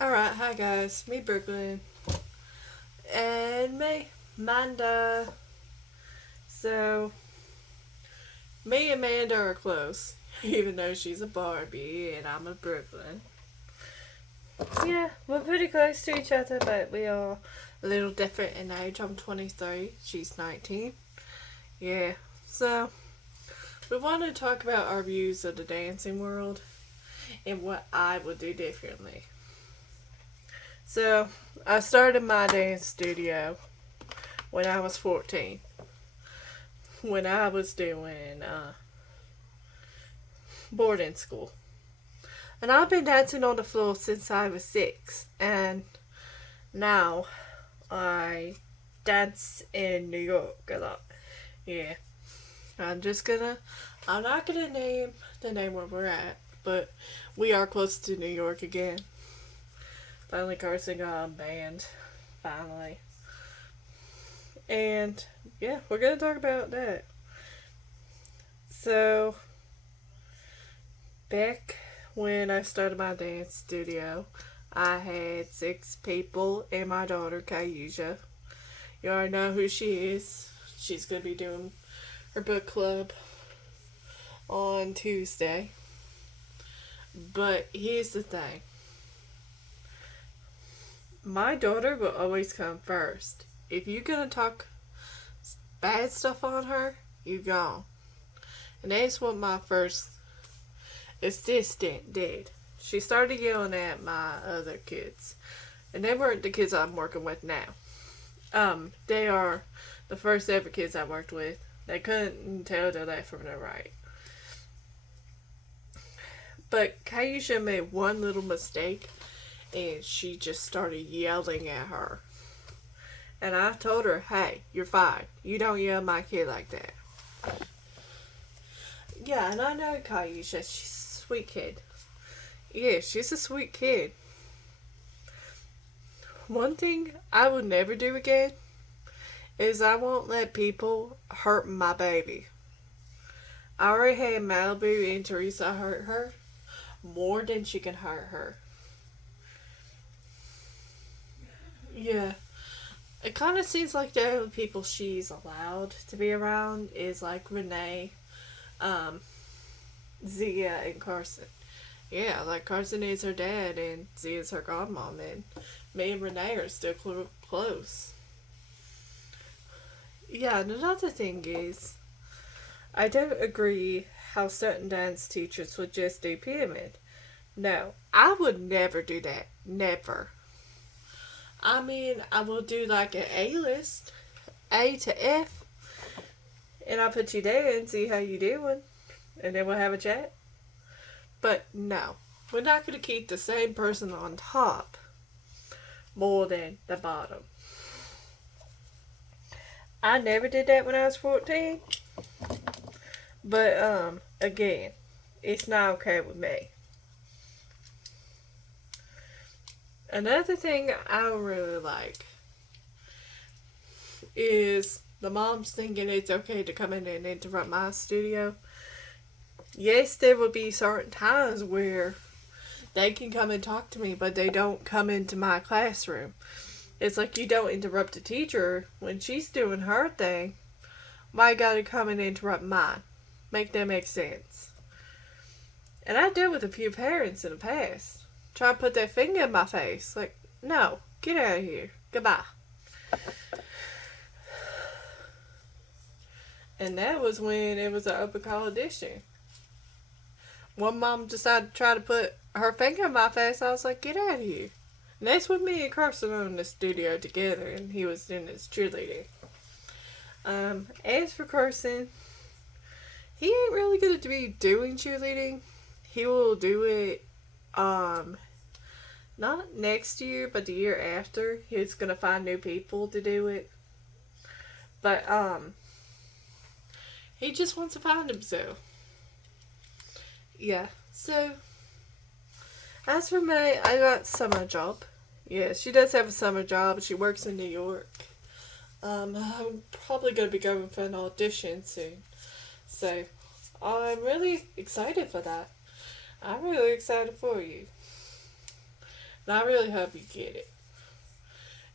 Alright, hi guys, me Brooklyn, and me Manda. So, me and Amanda are close, even though she's a Barbie and I'm a Brooklyn. Yeah, we're pretty close to each other, but we are a little different in age. I'm 23, she's 19. Yeah, so we want to talk about our views of the dancing world and what I would do differently. So, I started my dance studio when I was 14. When I was doing boarding school. And I've been dancing on the floor since I was 6. And now I dance in New York a lot. Yeah. I'm just gonna, I'm not gonna name the name where we're at, but we are close to New York again. Finally, Carson got a band. Finally. And yeah, we're gonna talk about that. So, back when I started my dance studio, I had 6 people and my daughter, Kayusha. You already know who she is. She's going to be doing her book club on Tuesday. But here's the thing, my daughter will always come first. If you're going to talk bad stuff on her, you gone. And that's what my first assistant did. She started yelling at my other kids. And they weren't the kids I'm working with now. They are the first ever kids I worked with. They couldn't tell the left from the right. But Kayusha made one little mistake and she just started yelling at her. And I told her, hey, you're fine. You don't yell at my kid like that. Yeah, and I know Kayusha. She's a sweet kid. Yeah, she's a sweet kid. One thing I would never do again is I won't let people hurt my baby. I already had Malibu and Teresa hurt her more than she can hurt her. Yeah. It kind of seems like the only people she's allowed to be around is like Renee, um, Zia, and Carson. Yeah, like Carson is her dad and Zia's her godmom, and me and Renee are still close. Yeah, and another thing is, I don't agree how certain dance teachers would just do pyramid. No, I would never do that. Never. I mean, I will do like an A list, A to F, and I'll put you there and see how you doing, and then we'll have a chat. But no, we're not going to keep the same person on top more than the bottom. I never did that when I was 14, but again, it's not okay with me. Another thing I really like is the moms thinking it's okay to come in and interrupt my studio. Yes, there will be certain times where they can come and talk to me, but they don't come into my classroom. It's like you don't interrupt a teacher when she's doing her thing. Why you gotta come and interrupt mine? Make that make sense. And I dealt with a few parents in the past. Try to put their finger in my face. Like, no, get out of here. Goodbye. And that was when it was an open call audition. One mom decided to try to put her finger in my face. I was like, get out of here. And that's when me and Carson were in the studio together, and he was in his cheerleading. As for Carson, he ain't really gonna be doing cheerleading. He will do it, not next year, but the year after. He's gonna find new people to do it. But, he just wants to find himself. Yeah, so, as for May, I got a summer job. Yeah, she does have a summer job. She works in New York. I'm probably going to be going for an audition soon. So, I'm really excited for that. I'm really excited for you. And I really hope you get it.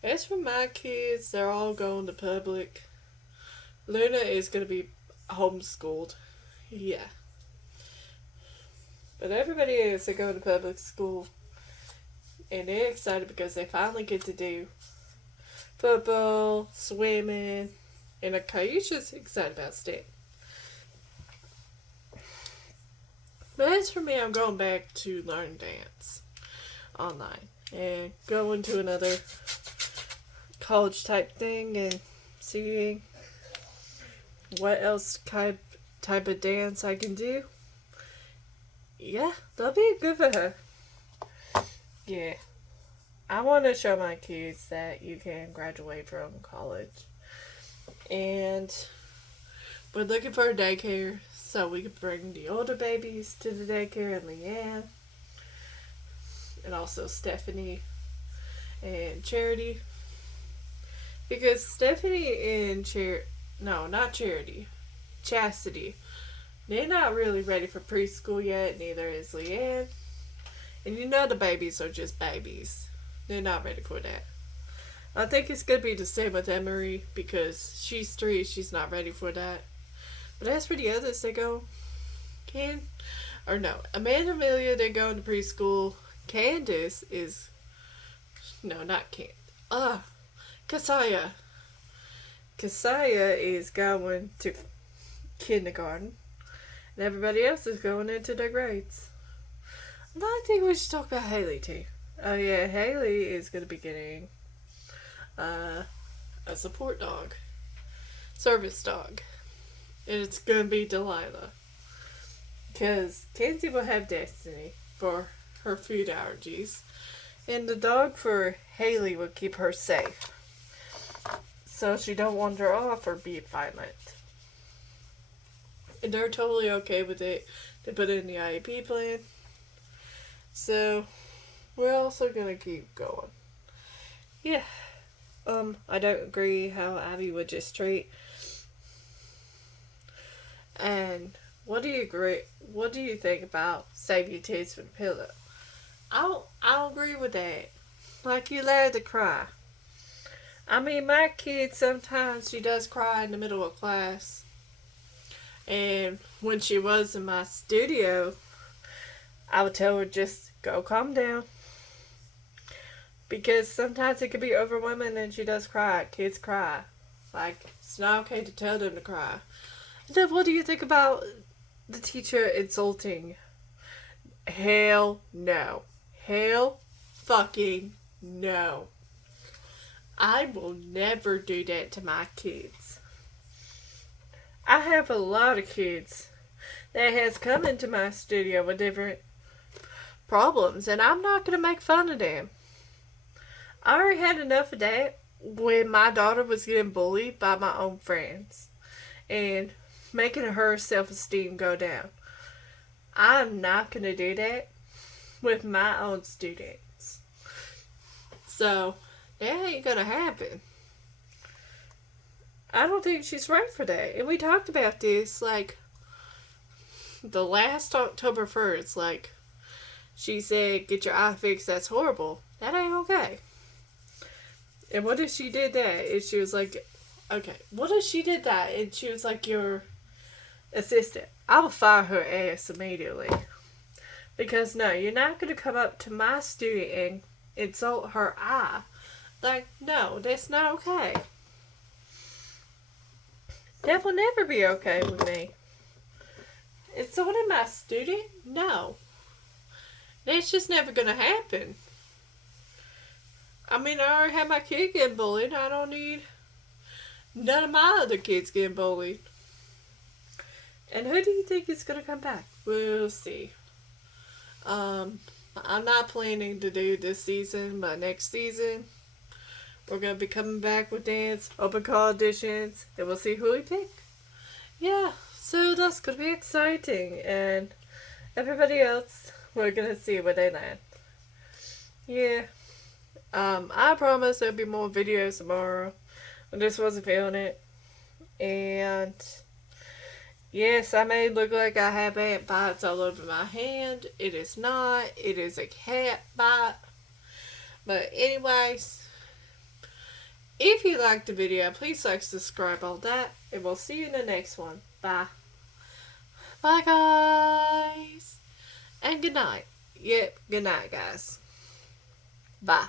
As for my kids, they're all going to public. Luna is going to be homeschooled. Yeah. But everybody else, they're going to public school. And they're excited because they finally get to do football, swimming, and Akaisha's excited about STEM. But as for me, I'm going back to learn dance online and going to another college type thing and seeing what else type of dance I can do. Yeah, that'll be good for her. Yeah. I want to show my kids that you can graduate from college. And we're looking for a daycare so we can bring the older babies to the daycare, and Leanne. And also Stephanie and Charity. Because Stephanie and Chastity. They're not really ready for preschool yet, neither is Leanne. And you know the babies are just babies. They're not ready for that. I think it's going to be the same with Emery because she's 3, she's not ready for that. But as for the others, they go, Amanda and Amelia, they're going to preschool. Candace is, Kasaya. Kasaya is going to kindergarten. And everybody else is going into their grades. And I think we should talk about Haley too. Oh yeah, Haley is going to be getting a support dog. Service dog. And it's going to be Delilah. Because Kenzie will have Destiny for her food allergies. And the dog for Haley will keep her safe. So she don't wander off or be violent. And they're totally okay with it. They put it in the IEP plan. So we're also gonna keep going. Yeah. I don't agree how Abby would just treat. And what do you think about save your tears for the pillow? I don't agree with that. Like, you let her to cry. I mean, my kid, sometimes she does cry in the middle of class. And when she was in my studio, I would tell her, just go calm down. Because sometimes it can be overwhelming and she does cry. Kids cry. Like, it's not okay to tell them to cry. And then what do you think about the teacher insulting? Hell no. Hell fucking no. I will never do that to my kids. I have a lot of kids that has come into my studio with different problems, and I'm not going to make fun of them. I already had enough of that when my daughter was getting bullied by my own friends and making her self-esteem go down. I'm not going to do that with my own students. So, that ain't going to happen. I don't think she's right for that. And we talked about this, like, the last October 1st. Like, she said, get your eye fixed, that's horrible. That ain't okay. And what if she did that? And she was like, okay, what if she did that and she was like your assistant? I will fire her ass immediately. Because no, you're not going to come up to my student and insult her eye. Like, no, that's not okay. That will never be okay with me. Insulting my student? No. That's just never going to happen. I mean, I already had my kid getting bullied. I don't need none of my other kids getting bullied. And who do you think is going to come back? We'll see. I'm not planning to do this season, but next season, we're going to be coming back with dance, open call auditions, and we'll see who we pick. Yeah, so that's going to be exciting. And everybody else, we're going to see where they land. Yeah. I promise there'll be more videos tomorrow. I just wasn't feeling it. And yes, I may look like I have ant bites all over my hand. It is not. It is a cat bite. But anyways, if you liked the video, please like, subscribe, all that, and we'll see you in the next one. Bye. Bye, guys. And good night. Yep, good night, guys. Bye.